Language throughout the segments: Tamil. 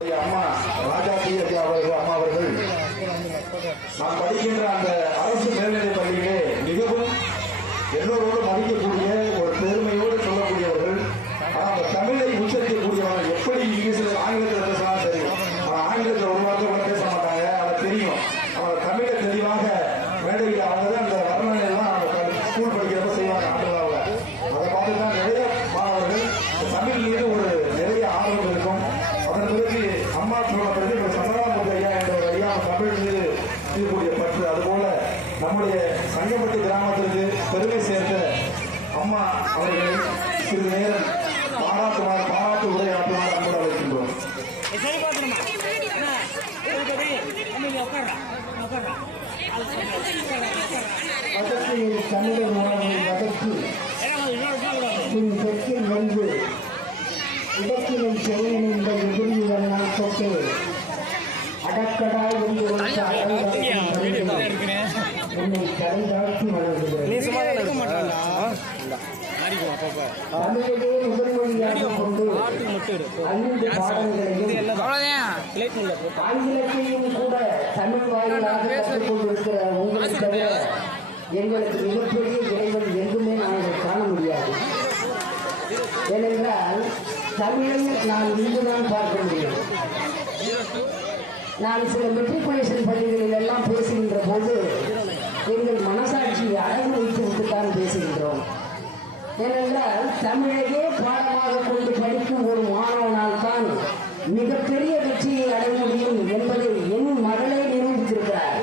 அம்மா ராஜா பி ஐயா அவர்கள் அம்மா அவர்கள். நான் படிக்கின்ற அந்த அரசு மேல்நிலைப் பள்ளியிலே மிகவும் எல்லோரோடு மதிக்க ஒரு பெருமையோடு சொல்லக்கூடியவர்கள் ஆனால் அந்த தமிழை உச்சரிக்கக்கூடியவர்கள் எப்படி இங்கிலீஷில் ஆங்கிலத்தில் பேசினாலும் சரி ஆனால் ஆங்கிலத்தில் ஒரு வார்த்தை கூட பேச மாட்டாங்க அதை தெரியும் அவங்க தமிழை தெளிவாக மேடையில் அவங்க தான் அந்த வர்ணனை எல்லாம் அவங்க ஸ்கூல் படிக்கிறப்ப செய்வாங்க ஆந்திராவில் அதை பார்த்து தான் நிறைய மாணவர்கள் தமிழ் மீது ஒரு நிறைய ஆர்வம் இருக்கும் அதன் பிறகு அம்மா சொன்ன பிறகு இப்ப சந்திரகாமூர்த்தி ஐயா என்ற ஒரு ஐயா தமிழ் மீது இருக்கக்கூடிய பற்று அதுபோல நம்முடைய சங்கப்பட்டி கிராமத்திற்கு பெருமை சேர்த்த அம்மா அவர்களை சிறிது நேரம் பாராட்டுமாறு பாராட்டு உரையாற்றுமாறு அன்புடன் அழைக்கின்றோம். தமிழர் பாத்துருமா என்ன திருப்பதி அமைதி உட்கார்றா உட்கார்றா வளர்கிறேன் தமிழிலே முதன்மொழியாக கொண்டு ஐந்து பாடங்களையும் ஆங்கிலத்தையும் கூட தமிழ் வாயிலாக கற்றுக் கொண்டிருக்கிற உங்களுக்கு தவிர எங்களுக்கு மிகப்பெரிய இறைவன் எங்குமே நாங்கள் காண முடியாது ஏனென்றால் தமிழை நான் இங்குதான் பார்க்க முடியும் நான் சில மெட்ரிகுலேஷன் பள்ளிகளில் எல்லாம் பேசுகின்ற போது எங்கள் மனசாட்சியை அழகு வைத்து விட்டுத்தான் பேசுகின்றோம். ஏனென்றால் தமிழையே பாடமாக கொண்டு படிக்கும் ஒரு மாணவனால் தான் மிகப்பெரிய வெற்றியை அடைய முடியும் என்பதை என் மகளே நிரூபித்திருக்கிறார்.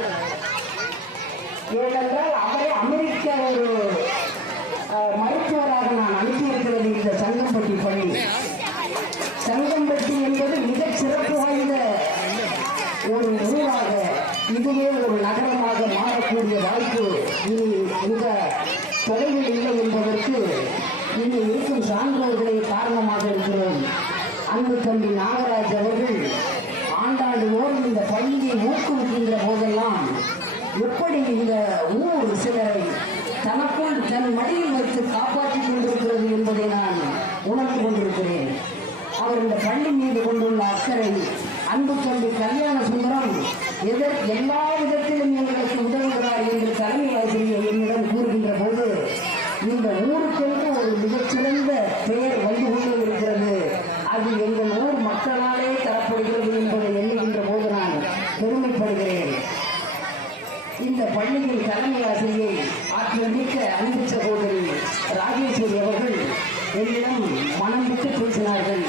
ஏனென்றால் அவரை அமெரிக்க ஒரு மருத்துவராக நான் அனுப்பியிருக்கிறது இந்த சங்கம்பட்டி பள்ளி. சங்கம்பட்டி என்பது மிகச் சிறப்பு வாய்ந்த ஒரு ஊராக இதுவே ஒரு நகரமாக மாறக்கூடிய வாய்ப்பு இனி இந்த தொலைவில் இல்லை என்பதற்கு இனி இருக்கும் சான்றோர்களே காரணமாக இருக்கிறோம். அன்பு தம்பி நாகராஜ் அவர்கள் ஆண்டாண்டு ஓர் இந்த பள்ளியை ஊக்குவிக்கின்ற போதெல்லாம் எப்படி இந்த ஊர் சிலரை தனக்குள் தன் மடியில் வைத்து காப்பாற்றிக் கொண்டிருக்கிறது என்பதை நான் உணர்ந்து கொண்டிருக்கிறேன். அவர் இந்த பள்ளி மீது கொண்டுள்ள அக்கறை அன்பு தம்பி கல்யாண சுந்தரம் எதர் எல்லா விதத்திலும் எங்களுக்கு உதவுகிறார் என்று தலைமை ஆசிரியர் என்னிடம் கூறுகின்ற போது இந்த ஊருக்கென்று ஒரு மிகச்சிறந்த பெயர் வந்து கொண்டு இருக்கிறது அது எங்கள் ஊர் மக்களாலே தரப்படுகிறது என்பதை எண்ணுகின்ற போது நான் பெருமைப்படுகிறேன். இந்த பள்ளியின் தலைமை ஆசிரியை ஆற்றல் மிக்க அன்பு சகோதரி ராஜேஸ்வரி அவர்கள் என்னிடம் மனம் விட்டு பேசினார்கள்.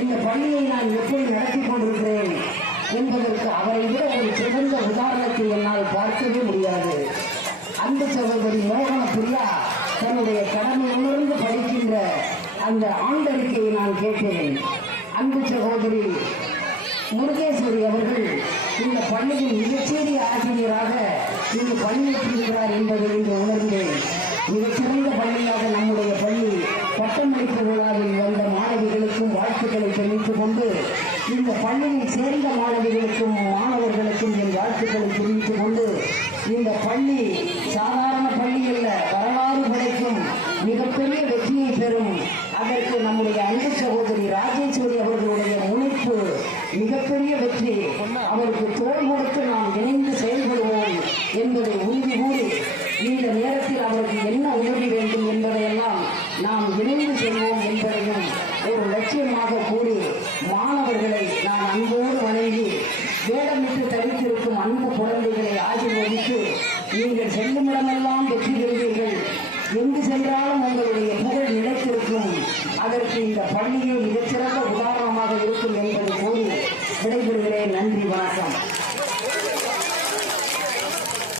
இந்த பள்ளியை நான் எப்படி நடத்தி கொண்டிருக்கிறேன்? என்பதற்கு அவரை விட ஒரு சிறந்த உதாரணத்தை என்னால் பார்க்கவே முடியாது. அந்த சகோதரி மோகன பிரியா தன்னுடைய கடமை உணர்ந்து படிக்கின்ற அந்த ஆண்டறிக்கையை நான் கேட்டேன். அன்பு சகோதரி முருகேஸ்வரி அவர்கள் இந்த பள்ளியின் மிகச்சிறிய ஆசிரியராக இந்த பணியேற்றுகிறார் என்பதை இன்று உணர்ந்தேன். மிகச்சிறந்த பள்ளியாக நம்முடைய பள்ளி பட்டமளிப்பு விழாவில் வந்த மாணவிகளுக்கும் வாழ்த்துக்களை தெரிவித்துக் கொண்டு இந்த பள்ளியில் சேர்ந்த மாணவிகளுக்கும் மாணவர்களுக்கும் என் வாழ்த்துக்களை தெரிவித்துக் கொண்டு இந்த பள்ளி சாதாரண பள்ளி அல்ல வரலாறு படைக்கும் மிகப்பெரிய வெற்றியை பெறும். அதற்கு நம்முடைய அன்பு சகோதரி ராஜேஸ்வரி அவர்களுடைய முனைப்பு மிகப்பெரிய வெற்றி. அவருக்கு தோல் கொடுத்து நாம் இணைந்து செயல்படுவோம் என்பதை உறுதி கூறி இந்த நேரத்தில் அவருக்கு என்ன உதவி வேண்டும் என்பதையெல்லாம் நாம் இணைந்து செல்வோம் என்பதையும் ஒரு லட்சியமாக கூறி மாணவர்களை நான் அன்போடு வணங்கி வேடமிட்டு தவித்திருக்கும் அன்பு குழந்தைகளை ஆசீர்வதித்து நீங்கள் செல்லும் இடமெல்லாம் வெற்றி பெறுவீர்கள். எங்கு சென்றாலும் உங்களுடைய புகழ் நிலைத்திருக்கும். அதற்கு இந்த பள்ளியே மிகச்சிறந்த உதாரணமாக இருக்கும் என்பதை கூறி விடைபெறுகிறேன். நன்றி வணக்கம்.